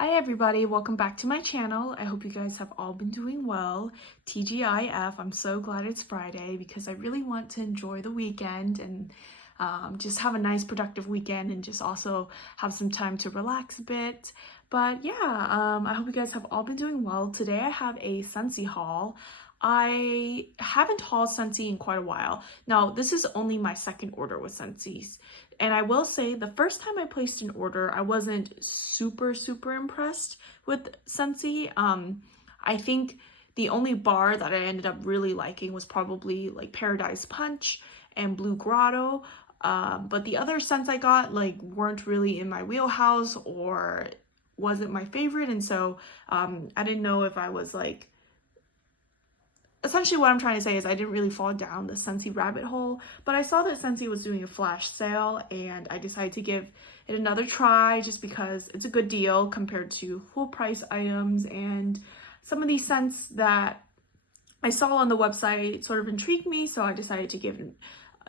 Hi everybody, welcome back to my channel. I hope you guys have all been doing well. TGIF, I'm so glad it's Friday because I really want to enjoy the weekend and just have a nice productive weekend and just also have some time to relax a bit. But yeah, I hope you guys have all been doing well. Today I have a Scentsy haul. I haven't hauled Scentsy in quite a while. Now, this is only my second order with Scentsy's. And I will say the first time I placed an order, I wasn't super impressed with Scentsy. I think the only bar that I ended up really liking was probably like Paradise Punch and Blue Grotto. But the other scents I got weren't really in my wheelhouse or wasn't my favorite. And so I didn't know if I was essentially what I'm trying to say is I didn't really fall down the Scentsy rabbit hole, but I saw that Scentsy was doing a flash sale and I decided to give it another try just because it's a good deal compared to full price items, and some of these scents that I saw on the website sort of intrigued me, so I decided to give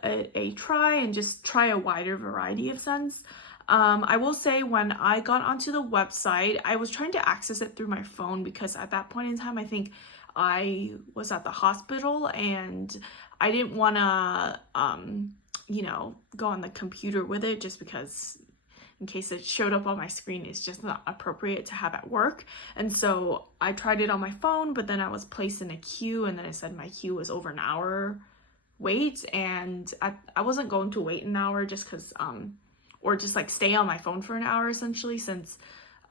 it a try and just try a wider variety of scents. I will say when I got onto the website, I was trying to access it through my phone because at that point in time, I think I was at the hospital and I didn't want to, go on the computer with it just because in case it showed up on my screen, it's just not appropriate to have at work. And so I tried it on my phone, but then I was placed in a queue and then it said my queue was over an hour wait. And I wasn't going to wait an hour just because, or just stay on my phone for an hour essentially, since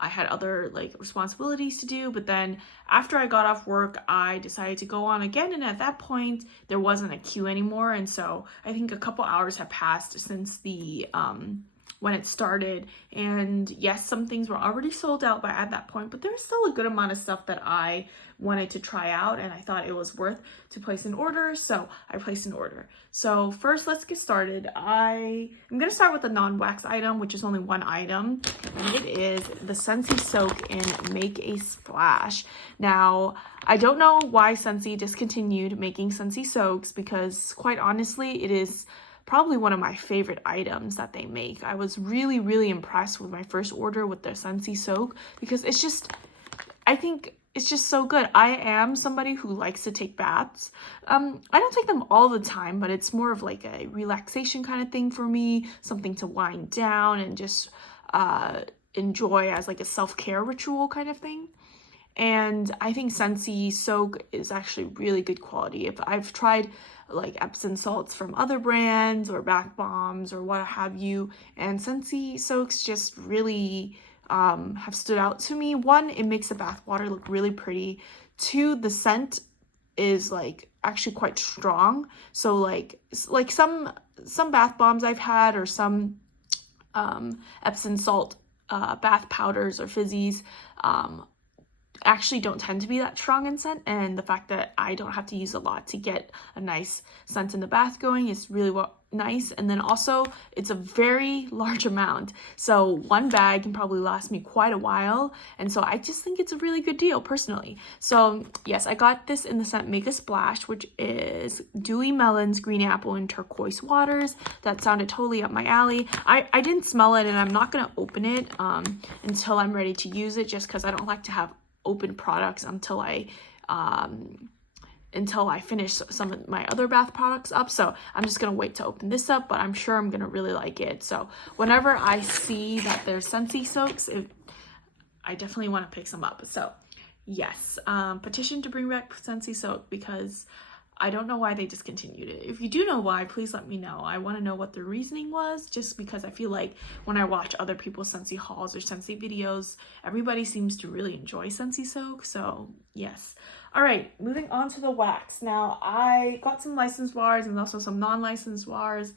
I had other responsibilities to do. But then after I got off work, I decided to go on again, and at that point there wasn't a queue anymore. And so I think a couple hours had passed since the when it started, and yes, some things were already sold out by at that point, but there's still a good amount of stuff that I wanted to try out and I thought it was worth to place an order, so I placed an order. So first, let's get started. I'm gonna start with the non-wax item, which is only one item, and it is the Scentsy Soak in Make a Splash. Now, I don't know why Scentsy discontinued making Scentsy Soaks because quite honestly, it is probably one of my favorite items that they make. I was really impressed with my first order with their Scentsy Soak because I think it's just so good. I am somebody who likes to take baths. I don't take them all the time, but it's more of like a relaxation kind of thing for me, something to wind down and just enjoy as like a self-care ritual kind of thing. And I think Scentsy Soak is actually really good quality. If I've tried Epsom salts from other brands or bath bombs or what have you, and Scentsy Soaks just really have stood out to me. One, it makes the bath water look really pretty. Two, the scent is actually quite strong. So some bath bombs I've had or some Epsom salt bath powders or fizzies actually don't tend to be that strong in scent, and the fact that I don't have to use a lot to get a nice scent in the bath going is really nice. And then also it's a very large amount, so one bag can probably last me quite a while, and so I just think it's a really good deal personally. So yes, I got this in the scent Make a Splash, which is dewy melons, green apple, and turquoise waters. That sounded totally up my alley. I didn't smell it and I'm not gonna open it until I'm ready to use it, just because I don't like to have open products until I finish some of my other bath products up. So I'm just gonna wait to open this up, but I'm sure I'm gonna really like it. So whenever I see that there's Scentsy Soaks, I definitely want to pick some up. So yes, petition to bring back Scentsy Soak because I don't know why they discontinued it. If you do know why, please let me know. I want to know what the reasoning was, just because I feel like when I watch other people's Scentsy hauls or Scentsy videos, everybody seems to really enjoy Scentsy Soak. So yes. All right, moving on to the wax. Now, I got some licensed bars and also some non-licensed bars.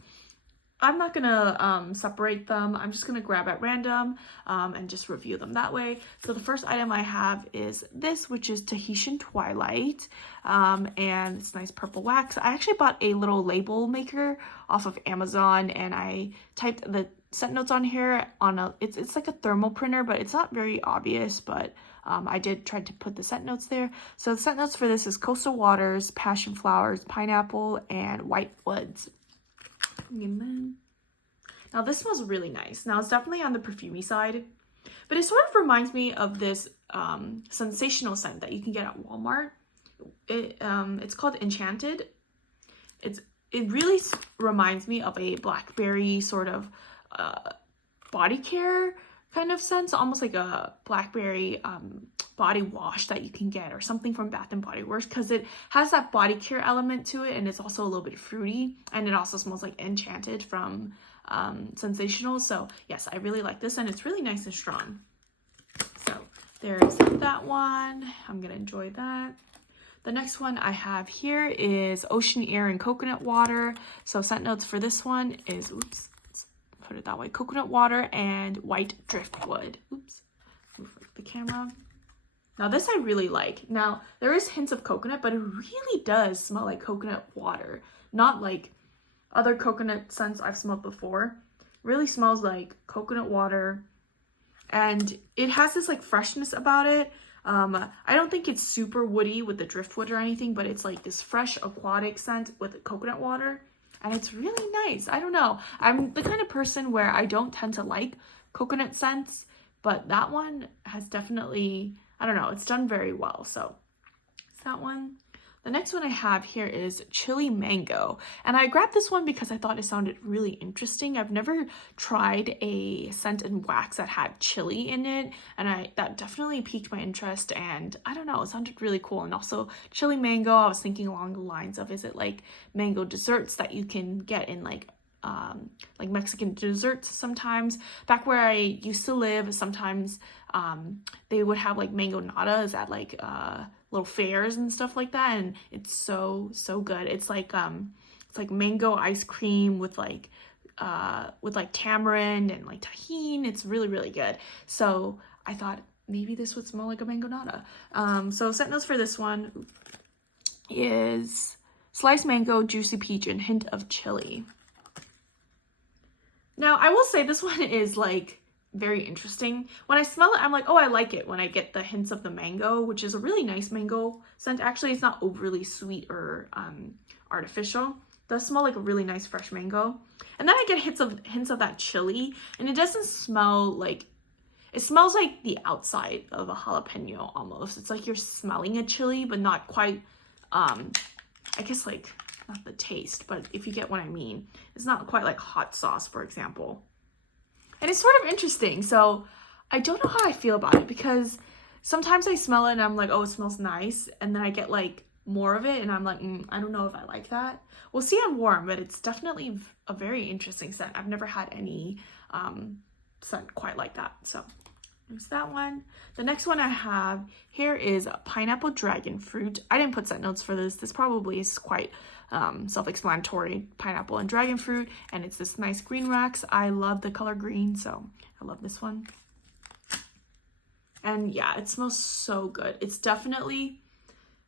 I'm not gonna separate them. I'm just gonna grab at random and just review them that way. So the first item I have is this, which is Tahitian Twilight, and it's nice purple wax. I actually bought a little label maker off of Amazon, and I typed the scent notes on here on it's like a thermal printer, but it's not very obvious, but I did try to put the scent notes there. So the scent notes for this is coastal waters, passion flowers, pineapple, and white woods. Now this smells really nice. Now it's definitely on the perfumey side. But it sort of reminds me of this sensational scent that you can get at Walmart. It's called Enchanted. It really reminds me of a blackberry sort of body care kind of scent, almost like a blackberry body wash that you can get, or something from Bath and Body Works, because it has that body care element to it, and it's also a little bit fruity, and it also smells like Enchanted from Sensational. So yes, I really like this, and it's really nice and strong. So there's that one. I'm gonna enjoy that. The next one I have here is Ocean Air and Coconut Water. So scent notes for this one is, oops, let's put it that way, coconut water and white driftwood. Oops, move the camera. Now this I really like. Now there is hints of coconut, but it really does smell like coconut water, not like other coconut scents I've smelled before. It really smells like coconut water, and it has this like freshness about it. I don't think it's super woody with the driftwood or anything, but it's like this fresh aquatic scent with coconut water, and it's really nice. I don't know. I'm the kind of person where I don't tend to like coconut scents, but that one has definitely, I don't know, it's done very well. So it's that one. The next one I have here is Chili Mango, and I grabbed this one because I thought it sounded really interesting. I've never tried a scent and wax that had chili in it, and that definitely piqued my interest, and I don't know, it sounded really cool. And also Chili Mango, I was thinking along the lines of, is it like mango desserts that you can get in like Mexican desserts sometimes? Back where I used to live, sometimes they would have like mango natas at like little fairs and stuff like that, and it's so good. It's like mango ice cream with like tamarind and like tahini. It's really good. So I thought maybe this would smell like a mango nata. So scent notes for this one is sliced mango, juicy peach, and hint of chili. Now I will say this one is like very interesting. When I smell it, I'm like, oh, I like it when I get the hints of the mango, which is a really nice mango scent. Actually, it's not overly sweet or artificial. It does smell like a really nice fresh mango. And then I get hints of that chili, and it doesn't smell like, it smells like the outside of a jalapeno almost. It's like you're smelling a chili, but not quite, I guess like, not the taste, but if you get what I mean. It's not quite like hot sauce, for example. And it's sort of interesting. So I don't know how I feel about it, because sometimes I smell it and I'm like, oh, it smells nice. And then I get like more of it and I'm like, I don't know if I like that. We'll see on warm, but it's definitely a very interesting scent. I've never had any scent quite like that. So there's that one. The next one I have here is pineapple dragon fruit. I didn't put scent notes for this. This probably is quite self-explanatory, pineapple and dragon fruit, and it's this nice green wax. I love the color green, so I love this one. And yeah, it smells so good. It's definitely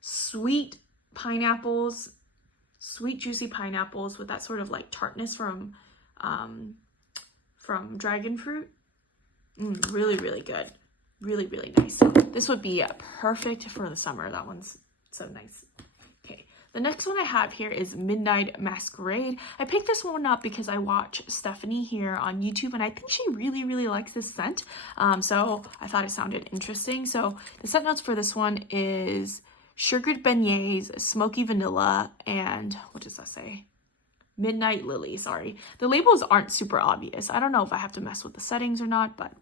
sweet pineapples, sweet juicy pineapples with that sort of like tartness from dragon fruit. Really good. Really nice. This would be perfect for the summer. That one's so nice. Okay, the next one I have here is Midnight Masquerade. I picked this one up because I watch Stephanie here on YouTube, and I think she really likes this scent. So I thought it sounded interesting. So the scent notes for this one is sugared beignets, smoky vanilla, and what does that say? Midnight Lily, sorry. The labels aren't super obvious. I don't know if I have to mess with the settings or not, but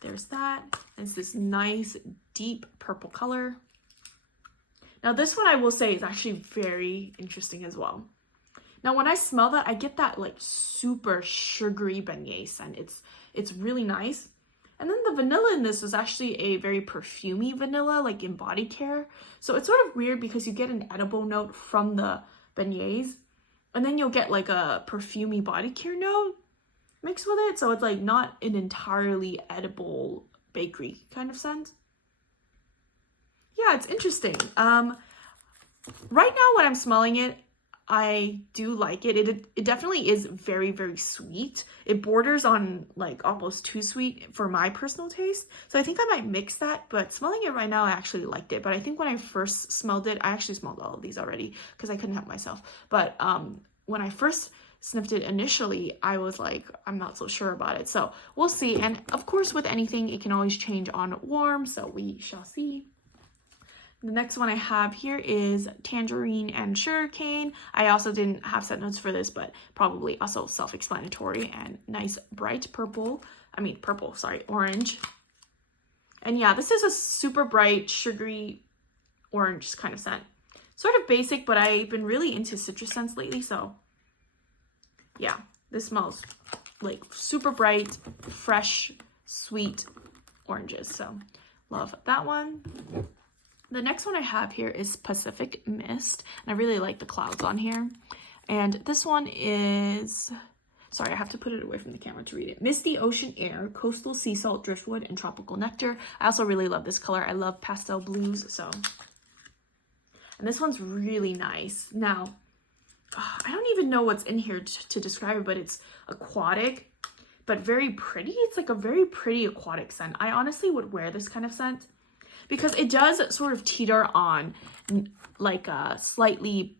there's that. It's this nice deep purple color. Now this one I will say is actually very interesting as well. Now when I smell that, I get that like super sugary beignet scent. It's really nice. And then the vanilla in this is actually a very perfumey vanilla, like in body care. So it's sort of weird because you get an edible note from the beignets, and then you'll get like a perfumey body care note mixed with it. So it's like not an entirely edible bakery kind of scent. Yeah, it's interesting. Right now when I'm smelling it, I do like it. It definitely is very sweet. It borders on like almost too sweet for my personal taste. So I think I might mix that, but smelling it right now, I actually liked it. But I think when I first smelled it, I actually smelled all of these already because I couldn't help myself. But when I first sniffed it initially, I was like, I'm not so sure about it. So we'll see. And of course, with anything, it can always change on warm. So we shall see. The next one I have here is Tangerine and Sugarcane. I also didn't have scent notes for this, but probably also self-explanatory, and nice bright orange. And yeah, this is a super bright, sugary orange kind of scent. Sort of basic, but I've been really into citrus scents lately, so yeah, this smells like super bright, fresh, sweet oranges. So love that one. The next one I have here is Pacific Mist, and I really like the clouds on here. And this one is, sorry, I have to put it away from the camera to read it. Misty Ocean Air, Coastal Sea Salt, Driftwood, and Tropical Nectar. I also really love this color. I love pastel blues, so. And this one's really nice. Now, I don't even know what's in here to describe it, but it's aquatic, but very pretty. It's like a very pretty aquatic scent. I honestly would wear this kind of scent, because it does sort of teeter on like a slightly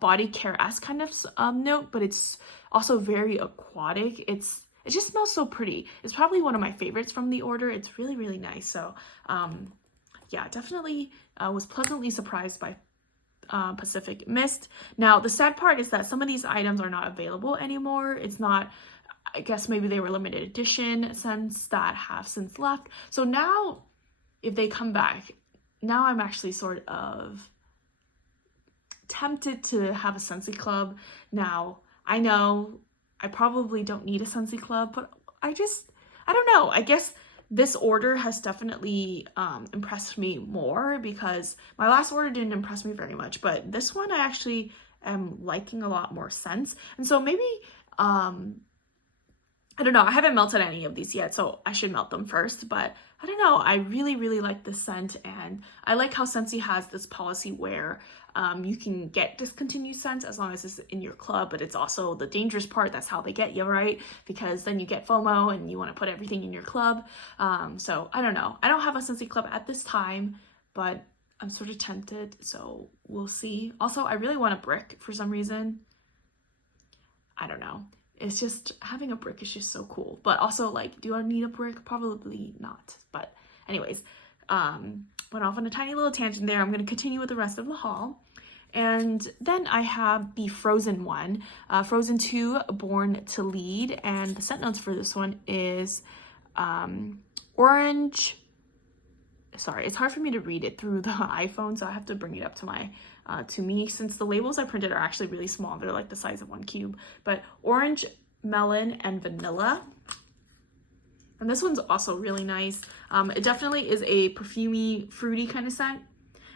body care-esque kind of note, but it's also very aquatic. It just smells so pretty. It's probably one of my favorites from the order. It's really, really nice. So yeah, definitely was pleasantly surprised by Pacific Mist. Now, the sad part is that some of these items are not available anymore. It's not, I guess maybe they were limited edition scents that have since left. So now, if they come back, now I'm actually sort of tempted to have a Scentsy club. Now, I know I probably don't need a Scentsy club, but I don't know. I guess this order has definitely impressed me more, because my last order didn't impress me very much, but this one I actually am liking a lot more scents. And so maybe, I don't know, I haven't melted any of these yet, so I should melt them first, but I don't know, I really, really like this scent, and I like how Scentsy has this policy where you can get discontinued scents as long as it's in your club, but it's also the dangerous part. That's how they get you, right? Because then you get FOMO and you want to put everything in your club. So I don't know. I don't have a Scentsy club at this time, but I'm sort of tempted, so we'll see. Also, I really want a brick for some reason. I don't know. It's just, having a brick is just so cool. But also, like, do I need a brick? Probably not. But anyways, went off on a tiny little tangent there. I'm going to continue with the rest of the haul. And then I have the Frozen one, Frozen 2, Born to Lead. And the scent notes for this one is orange. Sorry, it's hard for me to read it through the iPhone, so I have to bring it up to my to me, since the labels I printed are actually really small. They're like the size of one cube. But orange, melon, and vanilla. And this one's also really nice. It definitely is a perfumey, fruity kind of scent.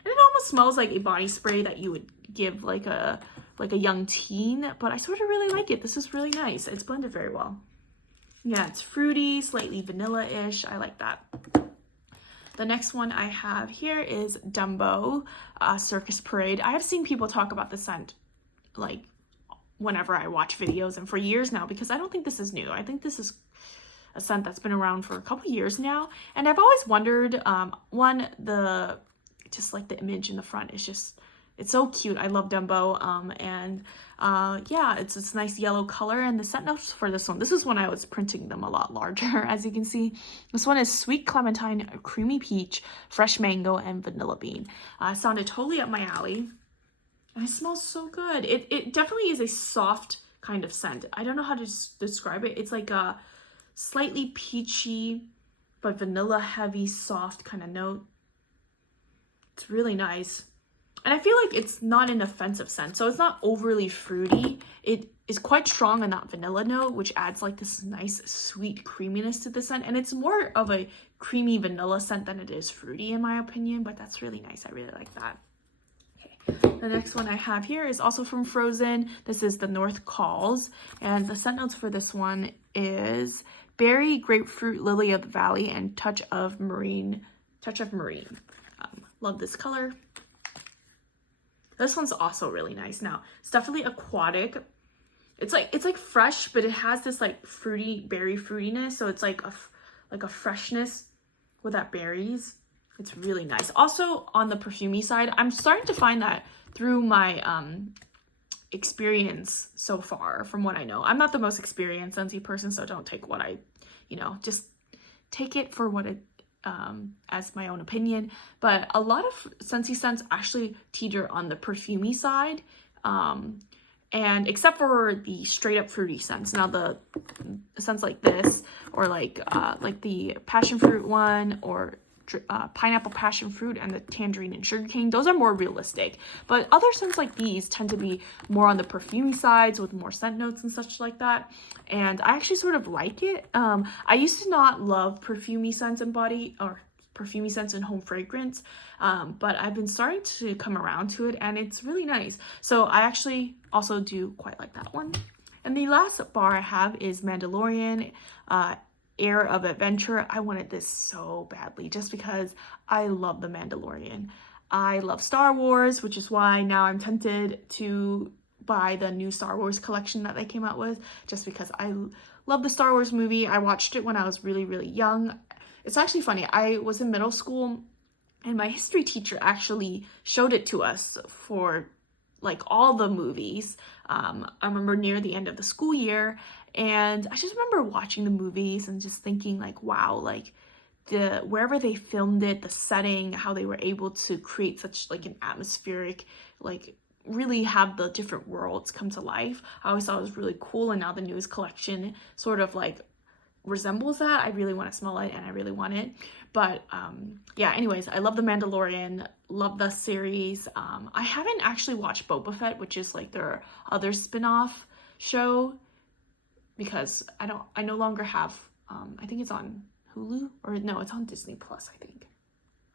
And it almost smells like a body spray that you would give like a young teen, but I sort of really like it. This is really nice. It's blended very well. Yeah, it's fruity, slightly vanilla-ish. I like that. The next one I have here is Dumbo Circus Parade. I have seen people talk about the scent like whenever I watch videos, and for years now, because I don't think this is new. I think this is a scent that's been around for a couple years now, and I've always wondered, just like the image in the front is just, it's so cute. I love Dumbo, yeah, it's this nice yellow color. And the scent notes for this one, this is when I was printing them a lot larger, as you can see. This one is sweet clementine, creamy peach, fresh mango, and vanilla bean. Sounded totally up my alley, and it smells so good. It definitely is a soft kind of scent. I don't know how to describe it. It's like a slightly peachy but vanilla heavy, soft kind of note. It's really nice. And I feel like it's not an offensive scent, so it's not overly fruity. It is quite strong in that vanilla note, which adds like this nice sweet creaminess to the scent. And it's more of a creamy vanilla scent than it is fruity, in my opinion, but that's really nice. I really like that. Okay, the next one I have here is also from Frozen. This is The North Calls, and the scent notes for this one is berry, grapefruit, lily of the valley, and touch of marine. Love this color. This one's also really nice. Now, it's definitely aquatic. It's like fresh, but it has this like fruity, berry fruitiness. So it's like a freshness with that berries. It's really nice. Also, on the perfumey side, I'm starting to find that through my experience so far from what I know. I'm not the most experienced Scentsy person, so don't take what I, just take it for what it, as my own opinion. But a lot of Scentsy scents actually teeter on the perfumey side. And except for the straight up fruity scents. Now the scents like this, or like the passion fruit one, or pineapple passion fruit, and the tangerine and sugarcane, those are more realistic. But other scents like these tend to be more on the perfumey sides with more scent notes and such like that. And I actually sort of like it. I used to not love perfumey scents in body, or perfumey scents in home fragrance, but I've been starting to come around to it, and it's really nice. So I actually also do quite like that one. And the last bar I have is Mandalorian Air of Adventure. I wanted this so badly just because I love the Mandalorian. I love Star Wars, which is why now I'm tempted to buy the new Star Wars collection that they came out with, just because I love the Star Wars movie. I watched it when I was really, really young. It's actually funny. I was in middle school, and my history teacher actually showed it to us for like all the movies. I remember near the end of the school year, and I just remember watching the movies and just thinking like, wow, like wherever they filmed it, the setting, how they were able to create such like an atmospheric, like really have the different worlds come to life. I always thought it was really cool, and now the newest collection sort of like resembles that. I really want to smell it, and I really want it. But yeah, anyways, I love the Mandalorian, love the series. I haven't actually watched Boba Fett, which is like their other spin-off show, because I no longer have, I think it's on Hulu, or no, it's on Disney Plus, I think.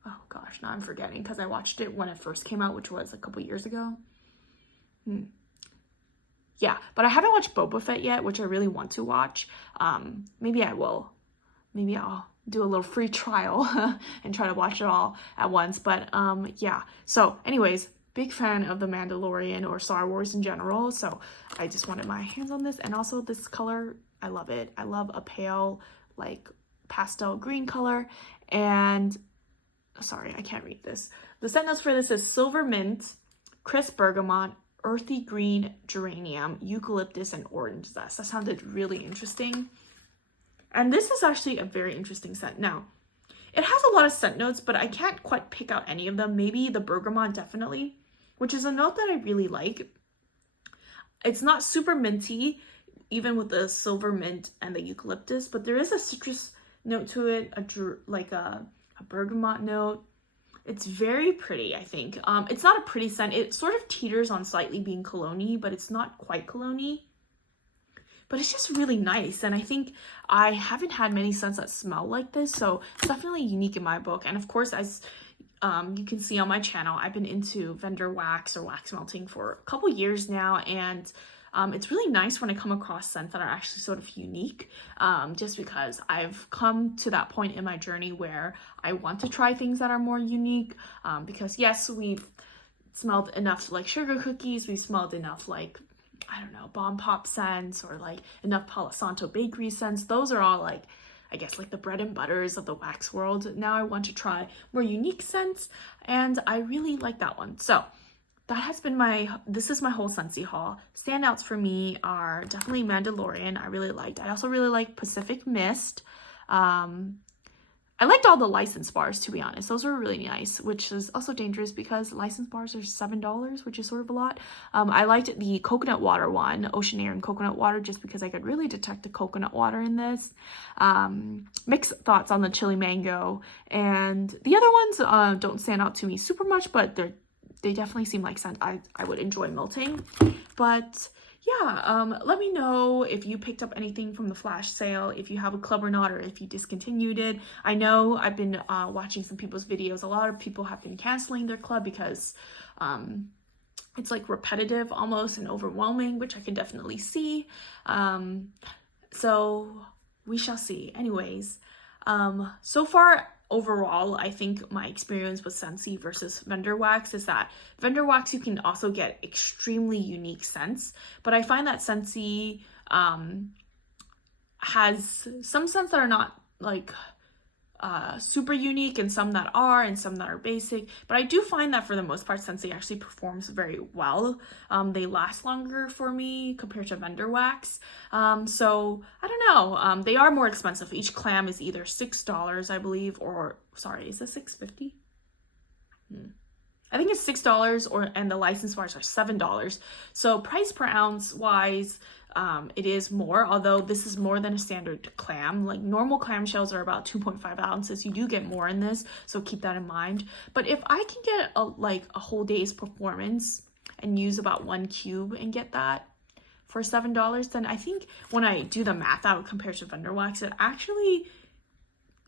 Oh gosh, now I'm forgetting, because I watched it when it first came out, which was a couple years ago. Yeah, but I haven't watched Boba Fett yet, which I really want to watch. Maybe I will. Maybe I'll do a little free trial and try to watch it all at once. But yeah, so anyways, big fan of The Mandalorian, or Star Wars in general. So I just wanted my hands on this. And also this color, I love it. I love a pale, like pastel green color. And sorry, I can't read this. The scent notes for this is silver mint, crisp bergamot, earthy green geranium, eucalyptus, and orange zest. That sounded really interesting. And this is actually a very interesting scent. Now, it has a lot of scent notes, but I can't quite pick out any of them. Maybe the bergamot, definitely, which is a note that I really like. It's not super minty, even with the silver mint and the eucalyptus, but there is a citrus note to it, like a bergamot note. It's very pretty, I think. It's not a pretty scent. It sort of teeters on slightly being cologne-y, but it's not quite cologne-y. But it's just really nice. And I think I haven't had many scents that smell like this, so it's definitely unique in my book. And of course, as you can see on my channel, I've been into vendor wax or wax melting for a couple years now, and it's really nice when I come across scents that are actually sort of unique, just because I've come to that point in my journey where I want to try things that are more unique, because yes, we've smelled enough like sugar cookies, we've smelled enough like, I don't know, Bomb Pop scents, or like enough Palo Santo bakery scents. Those are all like, I guess, like the bread and butters of the wax world. Now I want to try more unique scents, and I really like that one. So that has been this is my whole Scentsy haul. Standouts for me are definitely Mandalorian. I really liked. I also really like Pacific Mist. I liked all the license bars, to be honest. Those were really nice, which is also dangerous because license bars are $7, which is sort of a lot. I liked the coconut water one, Ocean Air and Coconut Water, just because I could really detect the coconut water in this. Mixed thoughts on the chili mango. And the other ones don't stand out to me super much, but they definitely seem like scent I would enjoy melting. But yeah, let me know if you picked up anything from the flash sale, if you have a club or not, or if you discontinued it. I know I've been watching some people's videos. A lot of people have been canceling their club because it's like repetitive almost and overwhelming, which I can definitely see. So we shall see. Anyways, so far, overall, I think my experience with Scentsy versus vendor wax is that vendor wax, you can also get extremely unique scents, but I find that Scentsy has some scents that are not like super unique and some that are and some that are basic, but I do find that for the most part Scentsy actually performs very well. They last longer for me compared to vendor wax, so I don't know. They are more expensive. Each clam is either $6, I believe, or sorry, is it $6.50? I think it's $6, or and the license bars are $7. So price per ounce wise, it is more, although this is more than a standard clam. Like normal clam shells are about 2.5 ounces. You do get more in this, so keep that in mind. But if I can get a whole day's performance and use about 1 cube and get that for $7, then I think when I do the math out compared to vendor wax, it actually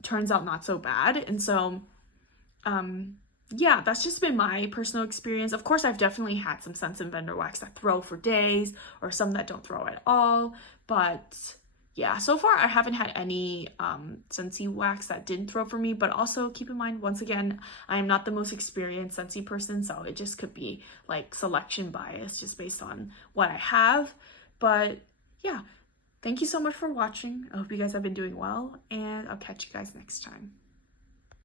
turns out not so bad. And so yeah, that's just been my personal experience. Of course, I've definitely had some scents in vendor wax that throw for days or some that don't throw at all. But yeah, so far I haven't had any Scentsy wax that didn't throw for me. But also keep in mind, once again, I am not the most experienced Scentsy person, so it just could be like selection bias just based on what I have. But yeah, thank you so much for watching. I hope you guys have been doing well, and I'll catch you guys next time.